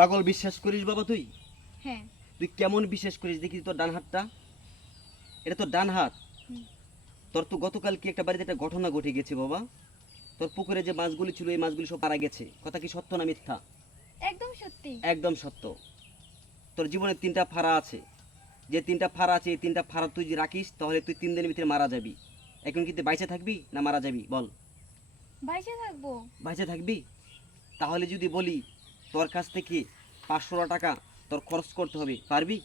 পাগল বিশ্বাস করিস বাবা তুই? হ্যাঁ। তুই কেমন বিশ্বাস করিস দেখি তোর ডান হাতটা, এটা তোর ডান হাত। তোর তো গতকাল কি একটা বাড়িতে একটা ঘটনা ঘটে গেছে বাবা। তোর পুকুরে যে মাছগুলি ছিল এই মাছগুলি সব মারা গেছে, কথা কি সত্য না মিথ্যা? একদম সত্যি। একদম সত্য। তোর জীবনে 3টা ফাড়া আছে, যে 3টা ফাড়া আছে এই 3টা ফাড়া তুই যদি রাখিস তাহলে তুই 3 দিনের ভিতরে মারা যাবি। এখন কি তুই বাইচে থাকবি না মারা যাবি বল? বাইচে থাকবো। বাইচে থাকবি। তাহলে যদি বলি তোর কাছ থেকে 500 টাকা তোর খরচ করতে হবে, পারবি?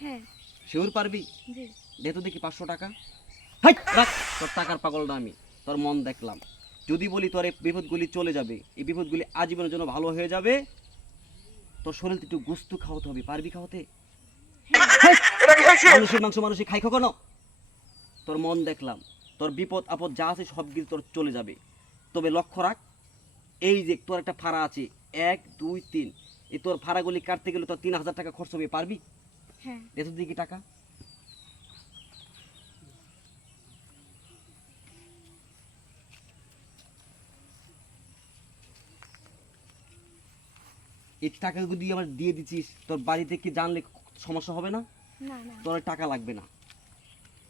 হ্যাঁ। শিওর পারবি? জি। দে তো দেখি 500 টাকা। হাই রাখ, তোর টাকার পাগল না আমি, তোর মন দেখলাম। যদি বলি তোর এই বিপদগুলি চলে যাবে, এই বিপদগুলি আজীবনের জন্য ভালো হয়ে যাবে, তোর শরীরে একটু গোস্ত খাওয়াতে হবে, পারবি খাওয়াতে? মানুষের মাংস মানুষে খাই কখনো? তোর মন দেখলাম, তোর বিপদ আপদ যা আছে সব কিছু তোর চলে যাবে। তবে লক্ষ্য রাখ, এই যে তোর একটা ফাড়া আছে 1 2 3, এই তোর ফাড়াগুলি কাটতে গেলে তোর 3000 টাকা খরচ হবে, পারবি? হ্যাঁ। দে তো দেখি টাকা। এই টাকা যদি আমার দিয়ে দিচ্ছিস, তোর বাড়িতে কি জানলে সমস্যা হবে না? না না। তোর টাকা লাগবে না,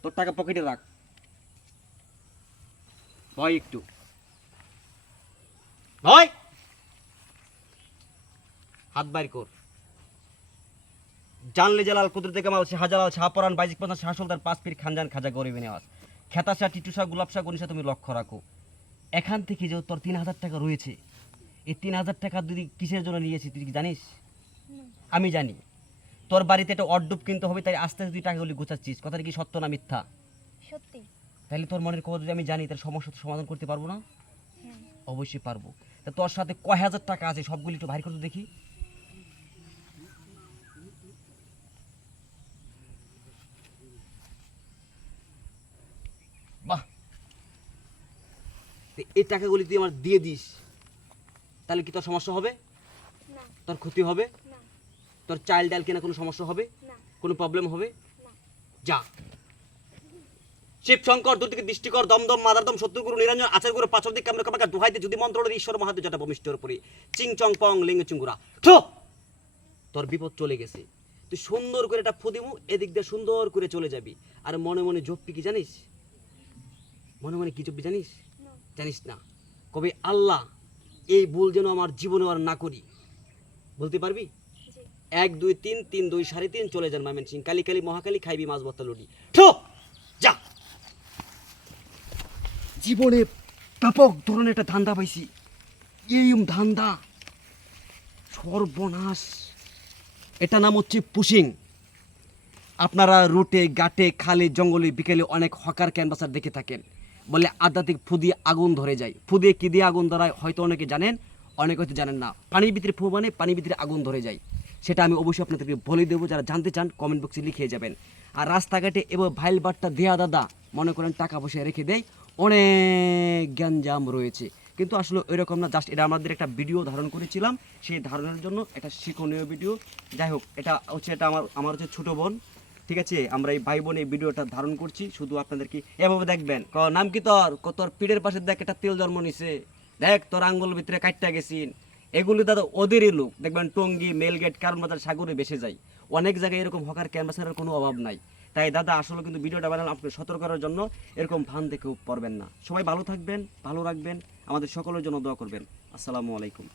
তোর টাকা পকেটে রাখ। ভয় একটু ভয়, হাত বাইর কর। জানলে জালাল কুদরত থেকে মাল শাহজালাল শাহপরান বাইজিক প্রধান শাহ সুলতান 5 পীর খানজান খাজা গরিবে নেওয়াজ খেতা শাহ টিটু শাহ গোলাপ শাহ গনিশা তুমি লক্ষ্য রাখো। এখান থেকে যে তোর 3000 টাকা রয়েছে, এই 3000 টাকা যদি কিসের জন্য নিয়েছি তুই কি জানিস? আমি জানি। তোর বাড়িতে একটা অড্ডুপ কিনতে হবে, তাই আস্তে আস্তে তুই টাকাগুলি গোছাচ্ছিস, কথাটা কি সত্য না মিথ্যা? সত্যি। তাহলে তোর মনের কথা যদি আমি জানি তাহলে সমস্যা তো সমাধান করতে পারবো না? হ্যাঁ। অবশ্যই পারবো। তা তোর সাথে কয় হাজার টাকা আছে সবগুলি একটু ভারী করতে দেখি। বাহ, এই টাকাগুলি তুই আমার দিয়ে দিস, তাহলে কি তোর সমস্যা হবে? না তোর ক্ষতি হবে? না তোর চাইল্ড ডাল কিনা কোনো সমস্যা হবে? না কোনো প্রবলেম হবে? না। যা। শিব শঙ্কর দুদিকে দৃষ্টিকর দমদম মাদারদম শত্রুগুরু নিরঞ্জন আচার গুরু পাঁচর দিক কামরা কামাকা দুহাইতে যদি মন্ত্র ঈশ্বর মহাদেব জটা বমিষ্ঠর পরি চিং চং পং লিঙ্গ চুঙ্গুরা ঠো। তোর বিপদ চলে গেছে, তুই সুন্দর করে একটা ফুদিমু, এদিক দিয়ে সুন্দর করে চলে যাবি। আর মনে মনে জপবি কি জানিস? মনে মনে কি জপবি জানিস? জানিস না? কবে আল্লাহ এই ভুল যেন আমার জীবনে আর না করি, বলতে পারবি? 1 2 3 3 2 3.5 চলে যান মামেন সিং কালী কালী মহাকালী খাইবি মাছ বত্তা লুডি ঠো। যা। জীবনে ব্যাপক ধরনের একটা ধান্দা পাইছি, এই ধান্দা সর্বনাশ। এটা নাম হচ্ছে পুশিং। আপনারা রুটে ঘাটে খালে জঙ্গলে বিকেলে অনেক হকার ক্যানভাসার দেখে থাকেন, বলে আধ্যাত্মিক ফু দিয়ে আগুন ধরে যায়। ফু দিয়ে কী দিয়ে আগুন ধরায় হয়তো অনেকে জানেন, অনেকে হয়তো জানেন না। পানির ভিতরে ফু মানে পানির ভিতরে আগুন ধরে যায়, সেটা আমি অবশ্যই আপনাদেরকে বলে দেবো। যারা জানতে চান কমেন্ট বক্সে লিখিয়ে যাবেন। আর রাস্তাঘাটে এবং ভাইল বাট্টা দেয়া দাদা মনে করেন টাকা পয়সা রেখে দেয়, অনেক গ্যাঞ্জাম রয়েছে, কিন্তু আসলে ওইরকম না। জাস্ট এটা আমাদের একটা ভিডিও ধারণ করেছিলাম, সেই ধারণের জন্য একটা শিক্ষণীয় ভিডিও। যাই হোক, এটা হচ্ছে এটা আমার হচ্ছে ছোটো বোন, ঠিক আছে? আমরা এই ভাই বোন এই ভিডিওটা ধারণ করছি শুধু আপনাদেরকে এভাবে দেখবেন। নাম কি তোর? তোর পিঠের পাশে দেখ একটা তেল জন্ম নিছে, দেখ তোর আঙ্গুল ভিতরে কাটটা গেছিন। এগুলি দাদা ওদেরই লোক, দেখবেন টঙ্গী মেলগেট কারণ বাজার সাগরে বেসে যায়, অনেক জায়গায় এরকম হকার ক্যানভাসারের কোনো অভাব নাই। তাই দাদা আসলে কিন্তু ভিডিওটা বানালাম আপনি সতর্ক করার জন্য, এরকম ভান দেখেও পড়বেন না। সবাই ভালো থাকবেন, ভালো রাখবেন, আমাদের সকলের জন্য দোয়া করবেন। আসসালামু আলাইকুম।